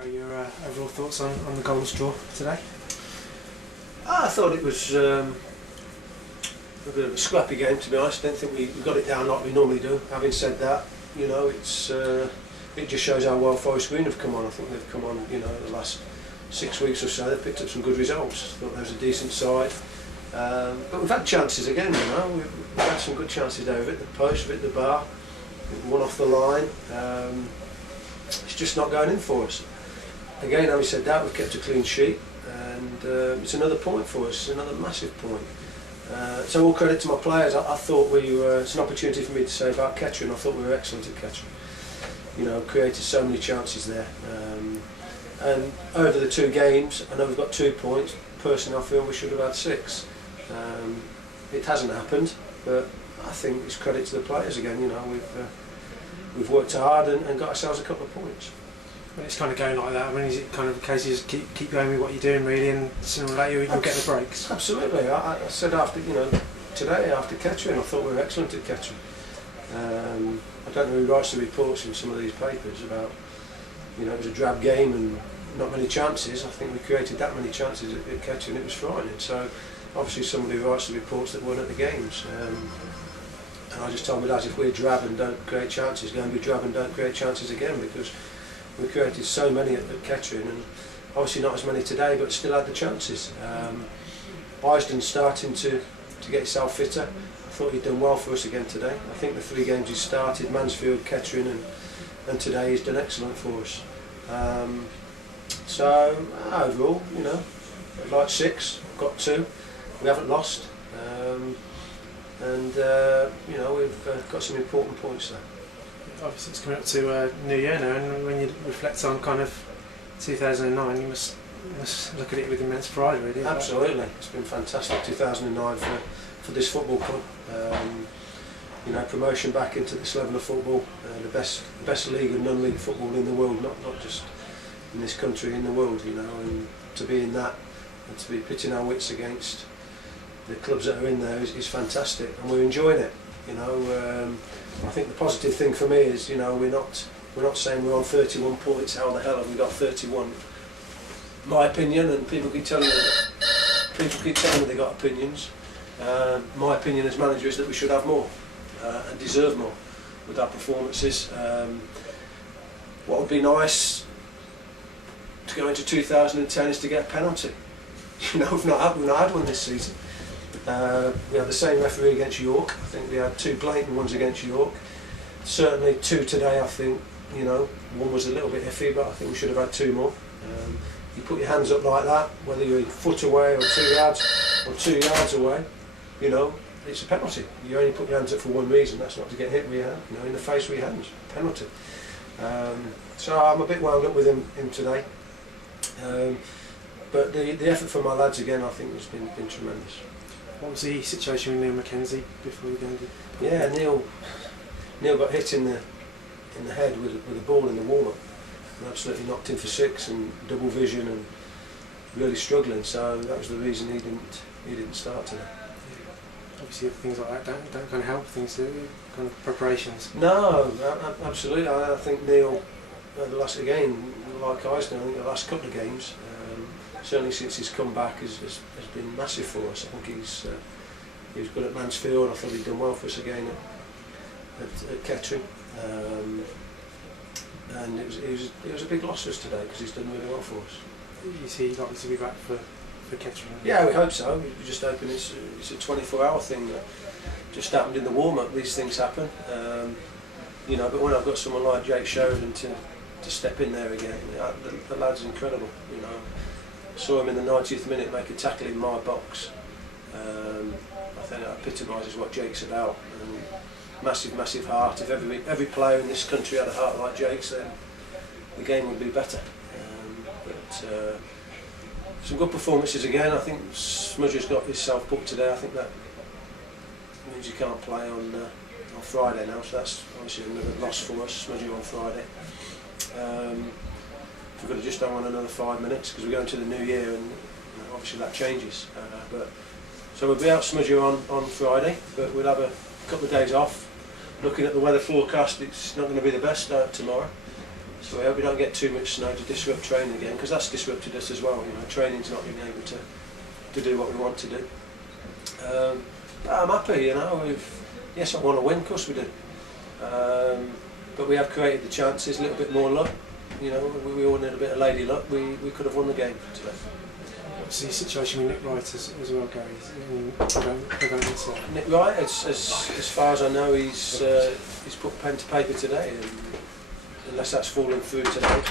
How are your overall thoughts on the goals draw today? I thought it was a bit of a scrappy game, to be honest. I don't think we got it down like we normally do. Having said that, you know, it just shows how well Forest Green have come on. I think they've come on, you know, the last 6 weeks or so. They've picked up some good results. I thought there was a decent side. But we've had chances again, you know. We've had some good chances over at the post, at the bar. One off the line. It's just not going in for us. Again, having said that, we've kept a clean sheet, and it's another point for us. It's another massive point. So all credit to my players. I thought we were. It's an opportunity for me to say about Kettering. I thought we were excellent at Kettering. You know, created so many chances there. And over the 2 games, I know we've got 2 points. Personally, I feel we should have had 6. It hasn't happened, but I think it's credit to the players again. You know, we've worked hard and got ourselves a couple of points. When it's kind of going like that, I mean, is it kind of a case you just keep going with what you're doing really, and sooner or later you'll get the breaks? Absolutely. I said after, you know, today after Kettering, I thought we were excellent at Kettering. I don't know who writes the reports in some of these papers about, you know, it was a drab game and not many chances. I think we created that many chances at Kettering. It was frightening. So obviously somebody writes the reports that weren't at the games. And I just told my lads, if we're drab and don't create chances, go and be drab and don't create chances again, because we created so many at Kettering, and obviously not as many today, but still had the chances. Isden's starting to get himself fitter. I thought he'd done well for us again today. I think the 3 games he started, Mansfield, Kettering, and today he's done excellent for us. So overall, you know, I'd like 6, got 2. We haven't lost. And you know, we've got some important points there. Obviously it's coming up to New Year now, and when you reflect on kind of 2009, you must look at it with immense pride, really. Absolutely, it's been fantastic 2009 for this football club. You know, promotion back into this level of football, the best league and non-league football in the world, not just in this country, in the world. You know, and to be in that and to be pitting our wits against the clubs that are in there is fantastic, and we're enjoying it. You know, I think the positive thing for me is, you know, we're not saying we're on 31 points. How the hell have we got 31? My opinion, and people keep telling me they got opinions. My opinion as manager is that we should have more and deserve more with our performances. What would be nice to go into 2010 is to get a penalty. You know, we've not had one this season. We had the same referee against York. I think we had 2 blatant ones against York. Certainly 2 today. I think, you know, one was a little bit iffy, but I think we should have had 2 more. You put your hands up like that, whether you're a foot away or 2 yards away, you know, it's a penalty. You only put your hands up for one reason. That's not to get hit with your hand, you know, in the face with your hands. Penalty. So I'm a bit wound up with him today. But the effort from my lads again, I think, has been tremendous. What was the situation with Neil McKenzie before we ended? Yeah, Neil got hit in the head with a ball in the warm-up, and absolutely knocked him for 6 and double vision and really struggling. So that was the reason he didn't start today. Obviously, things like that don't kind of help things, do they? Kind of preparations. No, absolutely. I think Neil, the last again, like Isden, I think the last couple of games. Certainly since he's come back has been massive for us. I think he was good at Mansfield. I thought he'd done well for us again at Kettering. And it was a big loss for us today because he's done really well for us. You see he's likely to be back for Kettering? Yeah, we hope so. We're just hoping it's a 24-hour thing that just happened in the warm-up. These things happen. You know, but when I've got someone like Jake Sheridan to step in there again, the lad's incredible, you know. Saw him in the 90th minute make a tackle in my box. I think that epitomises what Jake's about. And massive heart. If every player in this country had a heart like Jake's, then the game would be better. But some good performances again. I think Smudger's got himself booked today. I think that means he can't play on Friday now, so that's obviously another loss for us. Smudger on Friday. We've got to just hang on another 5 minutes because we're going to the new year, and you know, obviously that changes. So we'll be out Smudger on Friday, but we'll have a couple of days off. Looking at the weather forecast, it's not going to be the best tomorrow. So we hope we don't get too much snow to disrupt training again, because that's disrupted us as well. Training's not being able to do what we want to do. But I'm happy, yes, I want to win, of course we do. But we have created the chances, a little bit more luck. We all need a bit of lady luck. We could have won the game today. What's the situation with Nick Wright as well, Gary? Nick Wright, as far as I know, he's put pen to paper today, and unless that's fallen through today,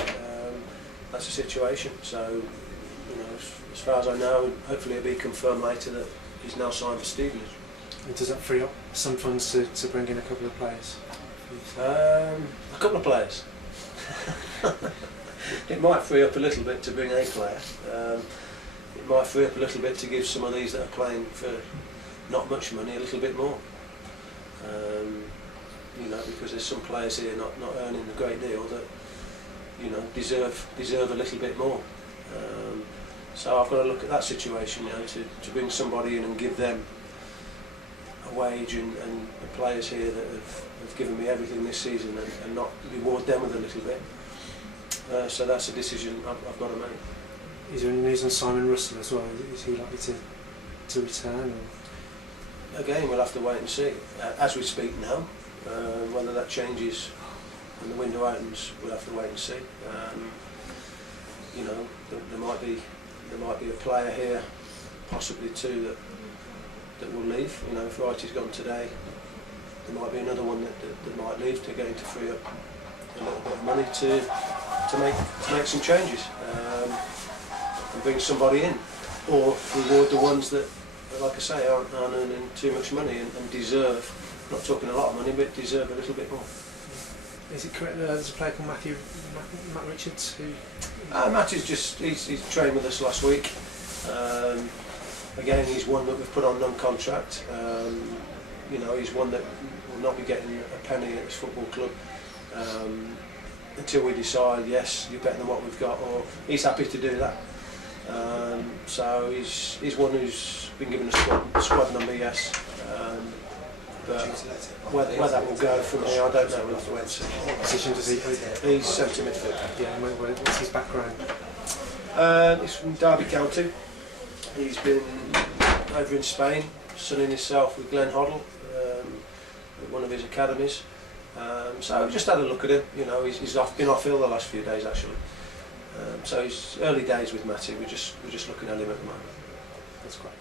that's the situation. So, as far as I know, and hopefully it'll be confirmed later, that he's now signed for Stevenage. And does that free up some funds to bring in a couple of players? A couple of players. It might free up a little bit to bring a player. It might free up a little bit to give some of these that are playing for not much money a little bit more. Because there's some players here not earning a great deal that deserve a little bit more. So I've got to look at that situation, to bring somebody in and give them a wage, and the players here that have given me everything this season, and not reward them with a little bit. So that's a decision I've got to make. Is there any news on Simon Russell as well? Is he likely to return? Or? Again, we'll have to wait and see. As we speak now, whether that changes when the window opens, we'll have to wait and see. There might be a player here, possibly two, that will leave. If Wrighty's gone today, there might be another one that might leave, to going to free up a little bit of money to make some changes, and bring somebody in, or reward the ones that, like I say, aren't earning too much money and deserve, not talking a lot of money, but deserve a little bit more. Is it correct that there's a player called Matt Richards who? Matt is he's trained with us last week. Again, he's one that we've put on non-contract. He's one that will not be getting a penny at this football club until we decide, yes, you're better than what we've got, or he's happy to do that. So he's one who's been given a squad number, yes. But where that will go from here, I don't know. We'll have to wait and see. What position does he play? He's centre midfield. Yeah, and what's his background? He's from Derby County. He's been over in Spain, sunning himself with Glenn Hoddle at one of his academies. So we just had a look at him. He's been off ill the last few days actually. So he's early days with Matty. We're just looking at him at the moment. That's great.